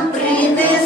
нам прилетит.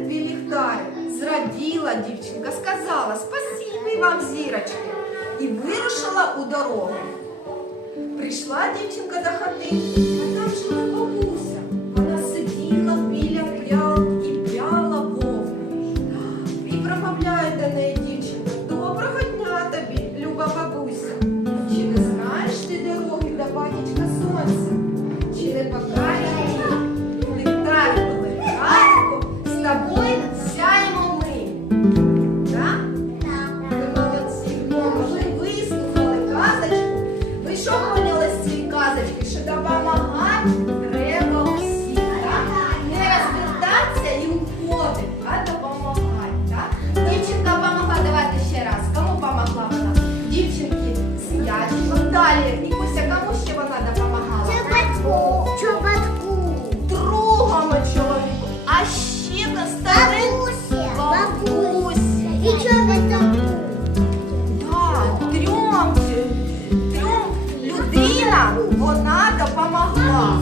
две ліхтари. Зраділа дівчинка, сказала "Спасибо вам, зірочки, И вырушила у дороги. Пришла дівчинка до хати, а там жила Так, трьом, трьом людина вона допомогла.